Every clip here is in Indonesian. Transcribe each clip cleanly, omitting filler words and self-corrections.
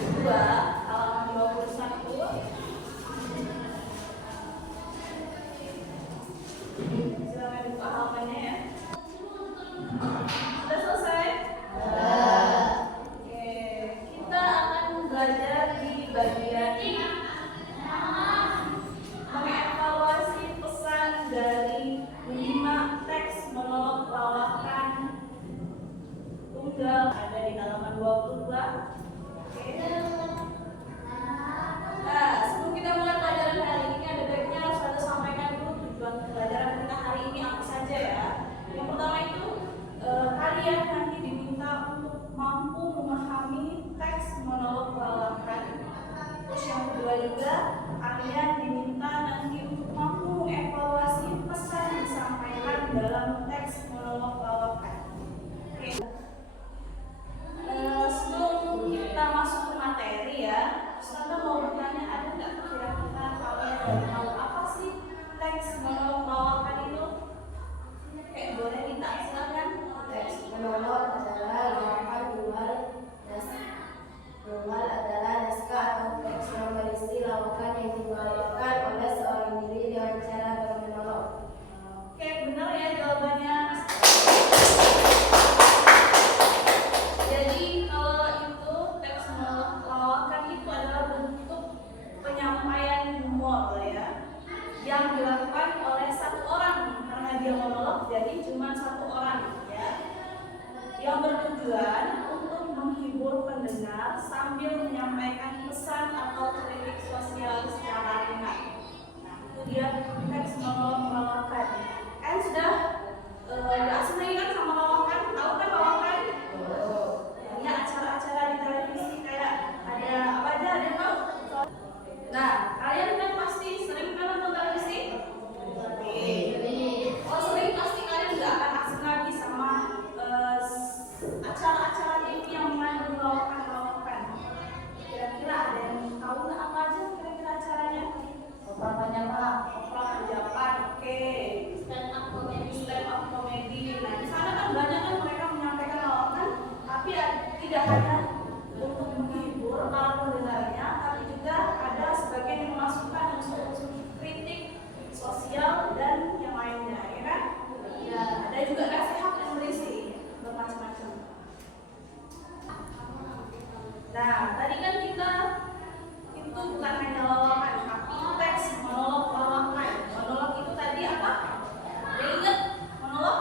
2 halaman 21. Silakan buka halamannya ya. Sudah selesai? Oke, kita akan belajar di bagian mengevaluasi pesan dari menyimak teks monolog lawakan tunggal, ada di halaman 22. Oke. Nah, sebelum kita mulai pelajaran hari ini, ada baiknya saya sampaikan dulu tujuan pelajaran kita hari ini apa saja ya. Yang pertama itu kalian nanti diminta untuk mampu memahami teks monolog lawakan. Terus yang kedua juga kalian diminta nanti untuk mampu mengevaluasi pesan yang disampaikan dalam teks monolog lawakan. Oke. Sebelum kita masuk ke materi ya, Ustazah mau bertanya, ada nggak kira-kira kalian yang tahu apa sih teks monolog lawakan itu? Boleh minta silakan. Teks monolog adalah lawakan Jurnal adalah naskah atau teks yang berisi lawakan yang dibawakan oleh seorang diri dengan cara bermonolog. Oke, benar ya jawabannya. Jadi kalau itu teks monolog lawakan itu adalah bentuk penyampaian humor ya, yang dilakukan oleh satu orang karena dia monolog, jadi cuma satu orang ya, yang bertujuan untuk menghibur pendengar sambil menyampaikan pesan atau kritik sosial secara ringan. Nah, itu dia teks monolog lawakan. Kan sudah nggak asing lagi kan sama lawakan? Tahu kan lawakan? Ya, acara-acara di televisi kayak ada apa aja, ada yang tahu? Nah, kalian kan pasti sering kan nonton televisi? Oh, sering pasti kalian nggak akan asing lagi sama acara-acara TV yang mengandung lawakan-lawakan. Kira-kira ada yang tahu nggak apa aja kira-kira acaranya? Opera Pak. Opera Japan, oke. Stand up comedy. Nah, di sana kan banyak kan mereka menyampaikan lawakan, tapi tidak hanya untuk menghibur para pendengarnya, tapi juga ada sebagian yang memasukkan unsur-unsur kritik sosial dan yang lainnya, ya kan? Ya, ada juga nasihat yang berisi bermacam-macam. Nah, tadi kan kita itu bukan hanya lawakan, tapi teks monolog lawakan. Monolog itu tadi apa? Ada ingat monolog?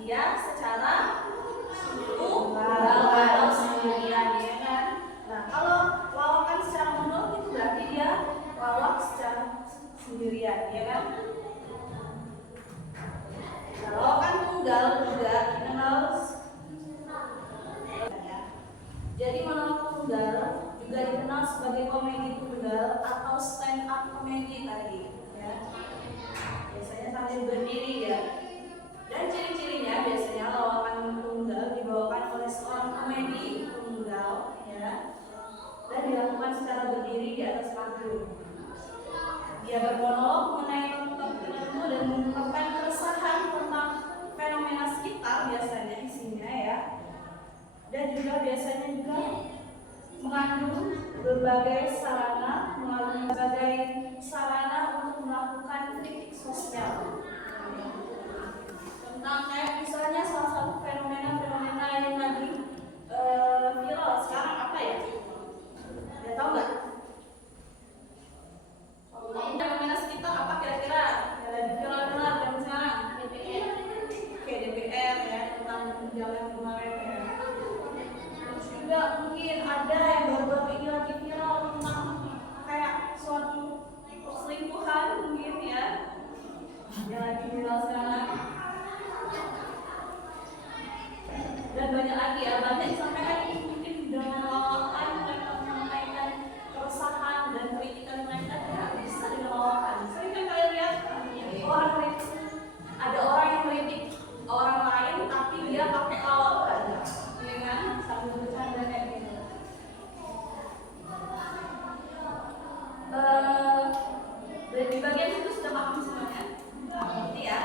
Dia secara tunggal atau sendirian, ya kan? Nah, kalau lawakan secara monolog itu berarti dia lawak secara sendirian, ya kan? Nah, lawakan tunggal juga dikenal. Jadi monolog tunggal juga dikenal sebagai komedi tunggal atau stand up comedy tadi, ya. Biasanya sambil berdiri ya. Dan ciri-cirinya biasanya lawakan tunggal dibawakan oleh seorang komedi tunggal, ya, dan dilakukan secara berdiri di atas panggung. Dia bermonolog mengenai topik tertentu dan mengungkapkan keresahan tentang fenomena sekitar biasanya isinya ya. Dan juga biasanya juga mengandung berbagai sarana untuk melakukan kritik sosial. Tentang kayak misalnya salah satu fenomena yang lagi viral sekarang apa ya? Ada tahu nggak? Fenomena sekitar apa kira-kira? Yang lagi viral zaman sekarang? DPR. Oke, DPR ya, tentang jalan kemarin ya. Terus juga mungkin ada yang baru-baru ini lagi viral tentang kayak suatu perselingkuhan mungkin ya, yang lagi viral sekarang. Dan banyak lagi ya, banyak disampaikan mungkin dengan lawakan mereka menyampaikan keresahan dan kritikan mereka tidak bisa dengan lawakan. Sering kan kalian lihat orang kritik, ada orang yang kritik orang lain tapi dia pakai lawakan, ya kan, sambil bercanda kayak gitu. Di bagian situ sudah paham semuanya, ngerti ya?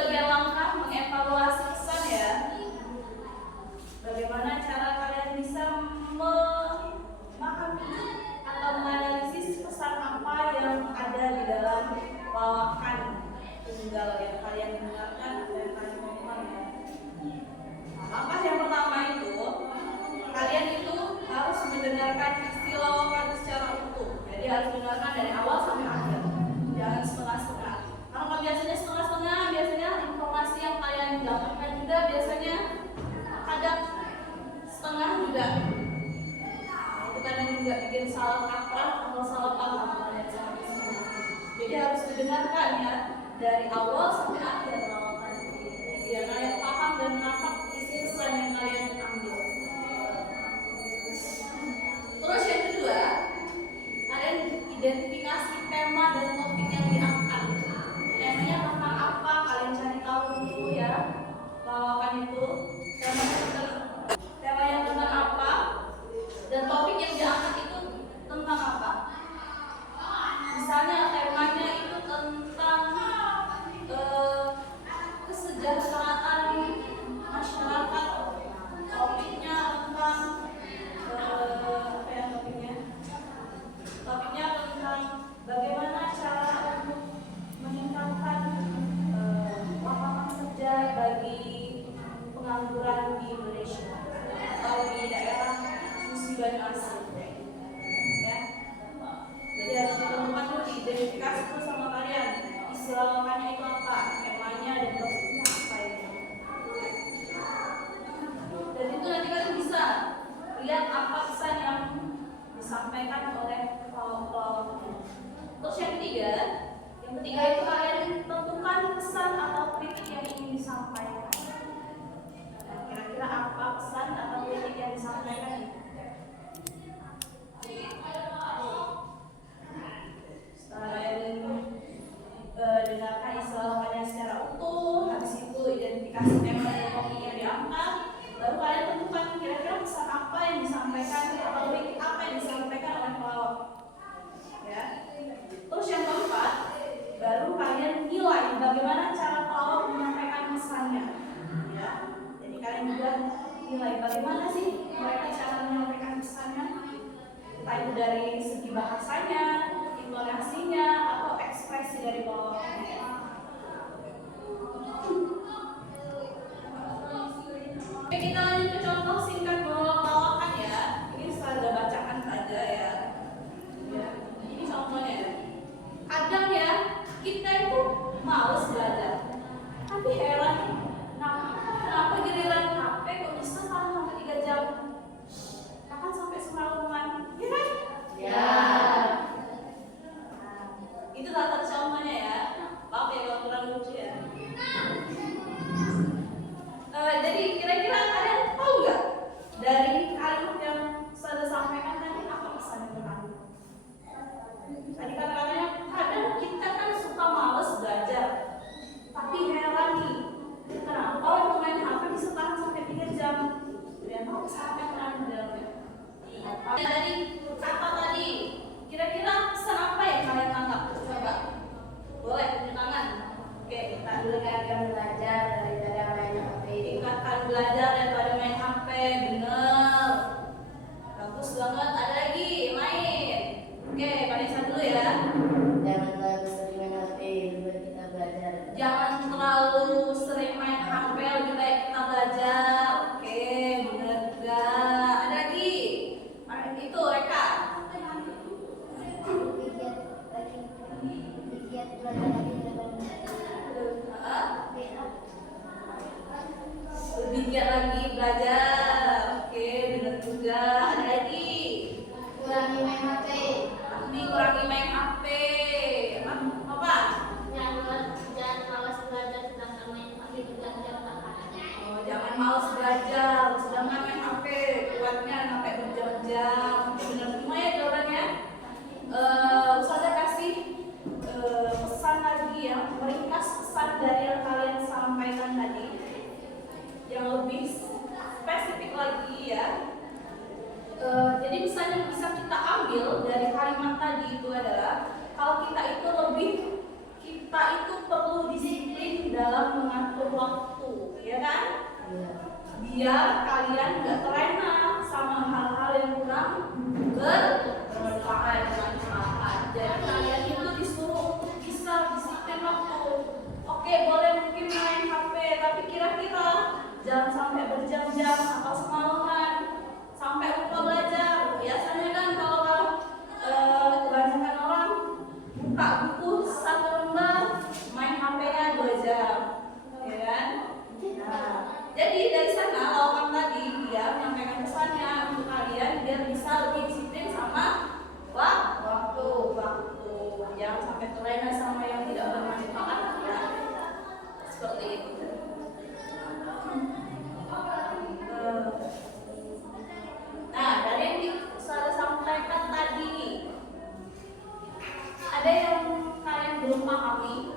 sebagai langkah mengevaluasi pesan ya. Bagaimana cara kalian bisa memahami atau menganalisis pesan apa yang ada di dalam lawakan tunggal yang kalian dengarkan atau yang kalian tonton ya. Nah, langkah yang pertama itu kalian itu harus mendengarkan isi lawakan secara utuh. Jadi harus mendengarkan dari awal sampai akhir. Jangan setengah-setengah. Kalau biasanya setengah-setengah, biasanya informasi yang kalian dapatkan juga biasanya kadang setengah juga. Nah, itu kadang juga bikin salah kaprah atau salah paham kalian sama isinya. Jadi harus didengarkan ya dari awal sampai akhir lawakan. Biar kalian paham dan menangkap isi pesan yang kalian ambil. Terus yang kedua, kalian identifikasi tema dan topik yang diangkat. Temanya tentang apa? Kalian cari tahu dulu ya. Lawakan itu temanya tentang apa? Dan topik yang diangkat itu tentang apa? Misalnya temanya itu tentang kesejahteraan masyarakat. Topiknya tentang apa ya topiknya? Topiknya tentang bagaimana cara untuk meningkatkan lapangan kerja bagi pengangguran di Indonesia atau di daerah musibah asing. Ya. Jadi harus ditemukan dulu, diidentifikasi dulu sama kalian. Istilah lawakannya itu apa, temanya dan topiknya apa ini. Dan itu nanti kalian bisa lihat apa pesan yang disampaikan oleh pelawaknya. Terus yang ketiga itu kalian tentukan pesan atau kritik yang ingin disampaikan. Nah, kira-kira apa pesan atau kritik yang disampaikan? Setelah dengarkan istilah lawakannya secara utuh, habis itu identifikasi tema dan topik yang diangkat, baru kalian tentukan kira-kira pesan apa yang disampaikan atau kritik apa yang disampaikan oleh pelawak. Ya. Terus yang keempat, baru kalian nilai bagaimana cara pelawak menyampaikan pesannya. Ya. Jadi kalian juga nilai bagaimana sih mereka cara menyampaikan pesannya. Entah itu dari segi bahasanya, intonasinya, atau ekspresi dari pelawaknya. Oke, kita lanjut ke contoh singkat lawakan ya. Ini saja bacaan saja ya. Ya, ini contohnya. Kadang ya kita itu males belajar, tapi heran, kenapa giliran HP kok bisa kan sampai 3 jam, bahkan sampai semalaman, ya kan? Ya. Itu latar contohnya ya. Maaf ya kalau kurang lucu ya. Jadi kira-kira kalian tahu nggak dari kalimat yang saya sampaikan tadi apa pesannya untuk kalian? Tadi kata-katanya kadang kita kan suka males belajar, tapi heran nih kenapa waktu main HP bisa tahan sampai 3 jam? Ya tahu sampai kan dalamnya. Dari kata tadi, kira-kira pesan apa yang kalian tangkap? Coba, boleh tunjuk tangan. Oke, kita Tingkatkan belajar daripada main HP. Tingkatkan belajar daripada main HP, bener. Bagus banget. Ada lagi main. Oke, Vanessa dulu ya. Jangan terlalu sering main HP, lebih baik kita belajar. Jangan terlalu sering main HP, lebih baik kita belajar. Oke, bener juga. Ada lagi. Itu Eka. Lebih giat lagi belajar. Oke, bener juga. Ada lagi. Kurangi main HP. Kurangi main HP. Apa? Jangan malas belajar sedangkan main HP berjam-jam. Oh, jangan malas belajar sedangkan main HP kuatnya sampai berjam-jam. Bener semua ya jawabannya. Ustazah kasih pesan lagi ya, meringkas pesan dari yang kalian sampaikan tadi yang lebih spesifik lagi ya. Jadi pesan yang bisa kita ambil dari kalimat tadi itu adalah kalau kita itu perlu disiplin dalam waktu, ya kan? Iya. Biar kalian nggak terlena sama hal-hal yang kurang bermanfaat. Jadi kalian itu disuruh untuk bisa disiplin waktu. Oke, boleh mungkin main HP, tapi kira-kira jangan sampai berjam-jam atau semalaman sampai lupa belajar. Biasanya kan kalau kebanyakan orang buka buku satu lembar, main HP-nya 2 jam, ya kan? Nah, jadi dari sana lawan tadi dia menyampaikan pesannya untuk kalian biar bisa lebih disiplin sama waktu. Jangan sampai terlena sama yang tidak bermanfaat, ya. Seperti itu. Nah, dari yang saya sampaikan tadi, ada yang kalian belum pahami?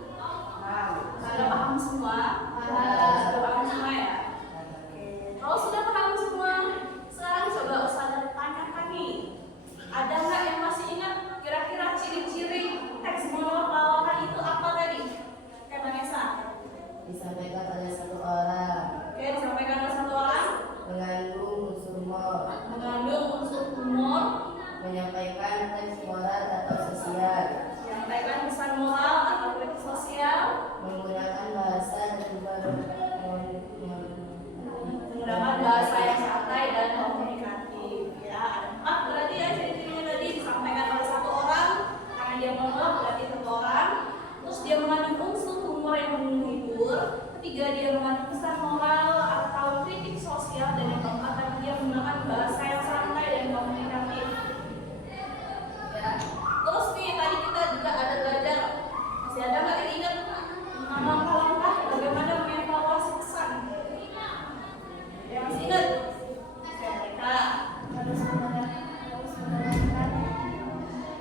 Sudah paham semua? Sudah paham semua, ya? Kalau sudah paham semua, sekarang coba Ustazah tanyakan nih, ada nggak yang masih ingat kira-kira ciri-ciri teks monolog lawakan itu apa tadi? Kayak Vanessa. Disampaikan oleh satu orang. Oke, disampaikan oleh satu orang. Mengandung unsur humor, menyampaikan teks moral atau sosial, menyampaikan pesan moral atau kritik sosial, menggunakan bahasa menggunakan bahasa yang santai dan komunikatif. Ya, ada 4 berarti ya ciri-cirinya tadi. Disampaikan oleh satu orang, karena dia monolog berarti satu orang. Terus dia mengandung unsur humor yang menghibur. Ketiga, dia mengandung pesan moral atau kritik sosial, dan yang keempat dia menggunakan bahasa yang santai dan komunikatif. Ya. Terus nih tadi kita juga ada belajar, masih ada nggak yang ingat langkah-langkah bagaimana mengevaluasi pesan? Yang masih ingat? Mereka harus mendengarkan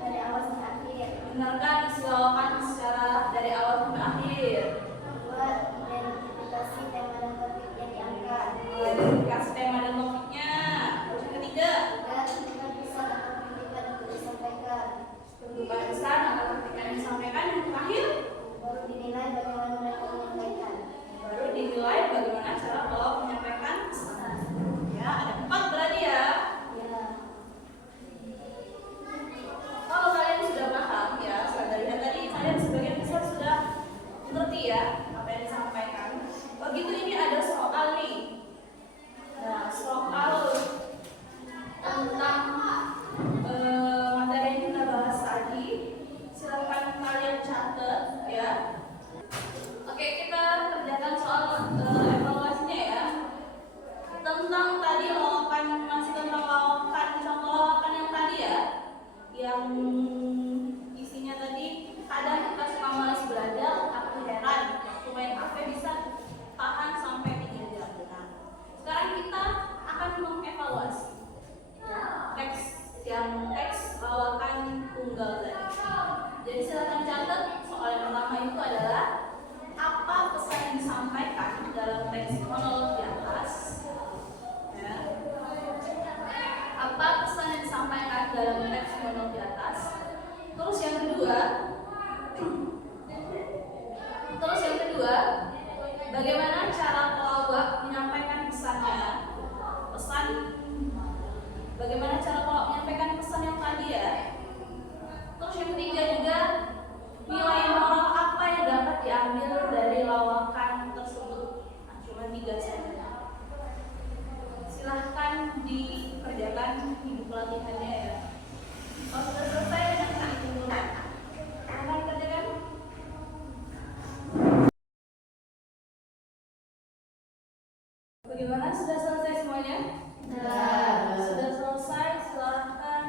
dari awal sampai akhir. dengarkan isi lawakan secara dari awal sampai akhir. Buat identifikasi tema dan topik yang diangkat. Identifikasi tema dan topiknya. Terus yang ketiga, Dan tentukan pesan atau kritikan untuk disampaikan. tentukan pesan atau kritikan yang disampaikan. Yang terakhir, Baru dinilai bagaimana mereka menyampaikan. baru dinilai bagaimana cara pelawak menyampaikan pesan. Ya, ada 4 berarti ya. Ya. Kalau kalian sudah paham ya, saya lihat tadi kalian sebagian besar sudah mengerti ya apa yang disampaikan. Begitu ini ada soal nih. Nah, soal tentang materi yang kita bahas tadi. Silakan kalian catat ya. Oke, kita kerjakan soal evaluasinya ya. Tentang tadi lawakan, masih tentang lawakan, contoh lawakan yang tadi ya, yang isinya tadi, kadang kita suka malas belajar, aku heran waktu main HP bisa tahan sampai 3 jam. Nah, sekarang kita akan mengevaluasi ya, teks lawakan tunggal tadi. Jadi silakan catat, soal yang pertama itu adalah apa pesan yang disampaikan dalam teks monolog di atas. Ya. Apa pesan yang disampaikan dalam teks monolog di atas? Terus yang kedua, bagaimana cara pelawak menyampaikan pesannya? Bagaimana cara pelawak menyampaikan pesan yang tadi ya? Terus yang ketiga juga, nilai moral apa yang dapat diambil dari lawakan tersebut? Nah, cuma 3 saja. Silahkan dikerjakan di buku latihannya ya. Kalau sudah selesai, nanti dimulai. Silahkan kerjakan. Bagaimana? Sudah selesai semuanya? Sudah selesai. Silahkan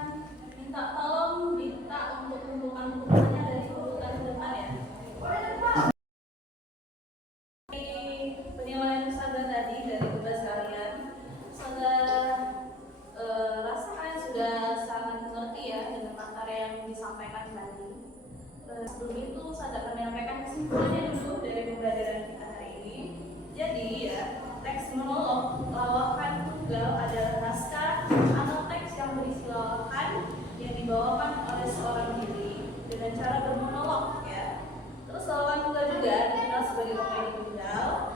minta tolong untuk kumpulkan-kumpulkannya dari urutan depan ya. Penilaian Ustazah tadi dari tugas kalian, rasa kalian sudah sangat mengerti ya dengan materi yang disampaikan tadi. Sebelum itu saya akan menyampaikan kesimpulannya dulu dari pembelajaran kita hari ini. Jadi ya, teks monolog lawakan tunggal adalah naskah atau teks yang berisi lawakan yang dibawakan oleh seorang diri dengan cara bermonolog ya. Terus lawakan tunggal juga dikenal sebagai komedi tunggal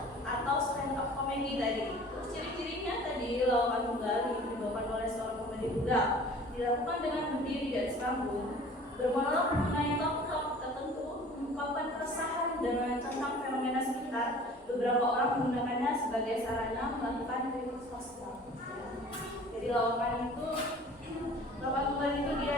dilakukan dengan berdiri di atas panggung, bermonolog mengenai topik tertentu, mengungkapkan keresahan dan tentang fenomena sekitar. Beberapa orang menggunakannya sebagai sarana melakukan kritik sosial. Jadi lawakan itu dia